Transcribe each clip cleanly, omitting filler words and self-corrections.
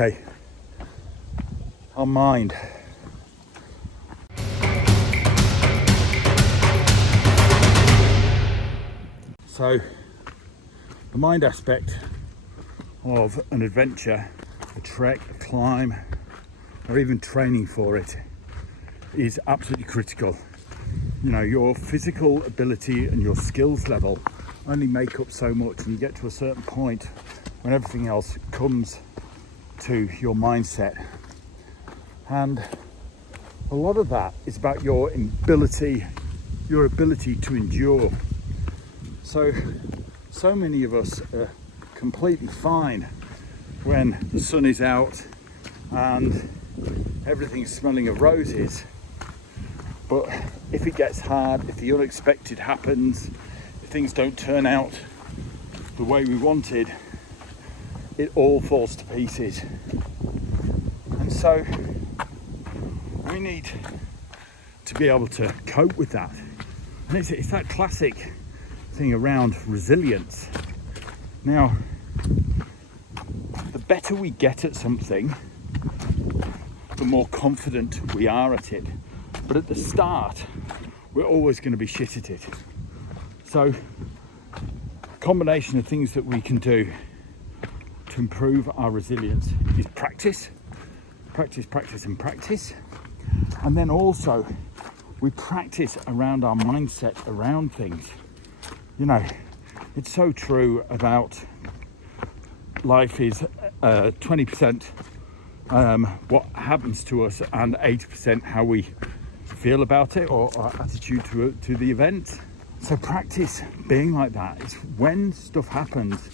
Okay, our mind. So the mind aspect of an adventure, a trek, a climb, or even training for it is absolutely critical. You know, your physical ability and your skills level only make up so much, and you get to a certain point when everything else comes to your mindset. And a lot of that is about your ability to endure. So many of us are completely fine when the sun is out and everything's smelling of roses. But if it gets hard, if the unexpected happens, if things don't turn out the way we wanted, it all falls to pieces. And so we need to be able to cope with that. And it's that classic thing around resilience. Now, the better we get at something, the more confident we are at it. But at the start, we're always going to be shit at it. So, a combination of things that we can do to improve our resilience is practice. And then also, we practice around our mindset around things. You know, it's so true about life is 20% what happens to us and 80% how we feel about it, or our attitude to the event. So practice being like that. It's when stuff happens,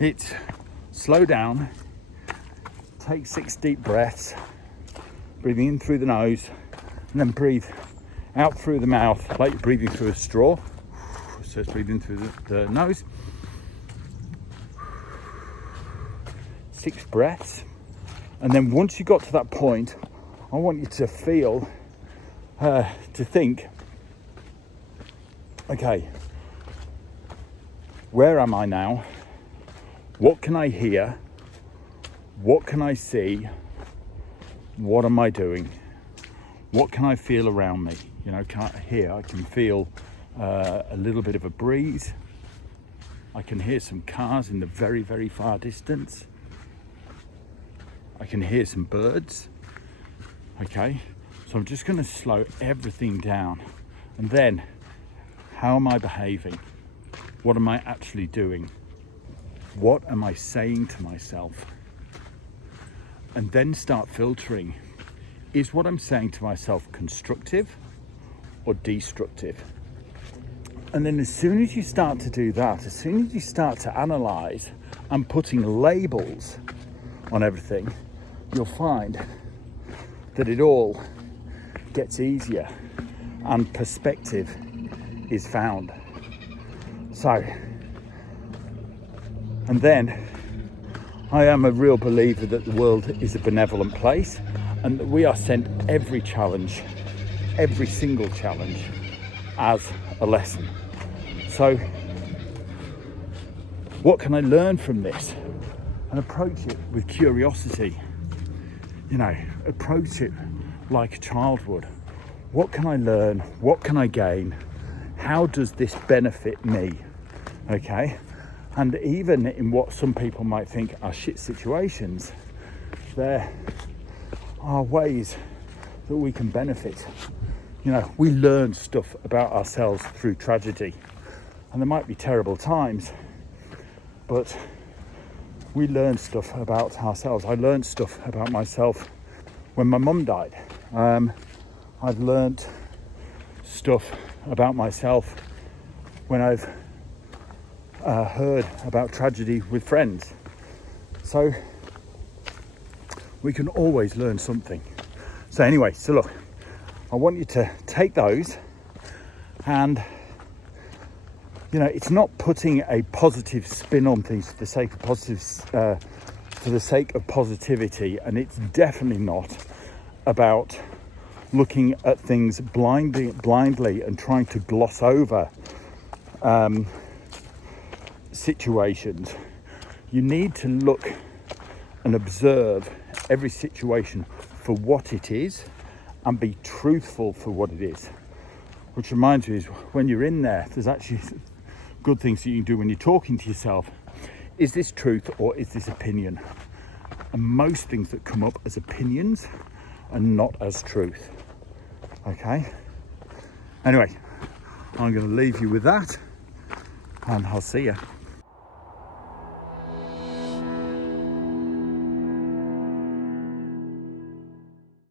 it's slow down, take 6 deep breaths, breathing in through the nose, and then breathe out through the mouth like you're breathing through a straw. So it's breathing through the nose. 6 breaths. And then once you got to that point, I want you to feel, to think, okay, where am I now? What can I hear? What can I see? What am I doing? What can I feel around me? You know, I can feel a little bit of a breeze. I can hear some cars in the very, very far distance. I can hear some birds. Okay, so I'm just going to slow everything down. And then, how am I behaving? What am I actually doing? What am I saying to myself? And then start filtering. Is what I'm saying to myself constructive or destructive? And then as soon as you start to do that, as soon as you start to analyze and putting labels on everything, you'll find that it all gets easier and perspective is found. So, and then I am a real believer that the world is a benevolent place and that we are sent every challenge, every single challenge, as a lesson. So, what can I learn from this? And approach it with curiosity. You know, approach it like a child would. What can I learn? What can I gain? How does this benefit me? Okay? And even in what some people might think are shit situations, there are ways that we can benefit. You know, we learn stuff about ourselves through tragedy. And there might be terrible times, but we learn stuff about ourselves. I learned stuff about myself when my mum died. I've learned stuff about myself when I've heard about tragedy with friends. So we can always learn something. So anyway, so look, I want you to take those and, you know, it's not putting a positive spin on things for the sake of positivity, and it's definitely not about looking at things blindly and trying to gloss over situations. You need to look and observe every situation for what it is and be truthful for what it is. Which reminds me is when you're in there, there's actually good things that you can do when you're talking to yourself. Is this truth or is this opinion? And most things that come up as opinions are not as truth. Okay? Anyway, I'm going to leave you with that, and I'll see you.